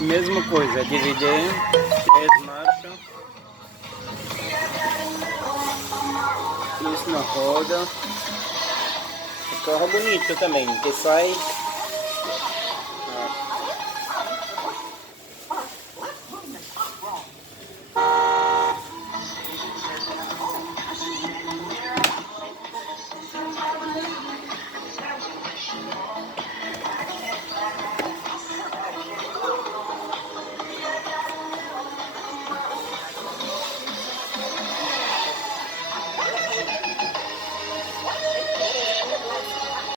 Mesma coisa, dividir, 3 marchas. Isso na roda. O carro bonito também, que sai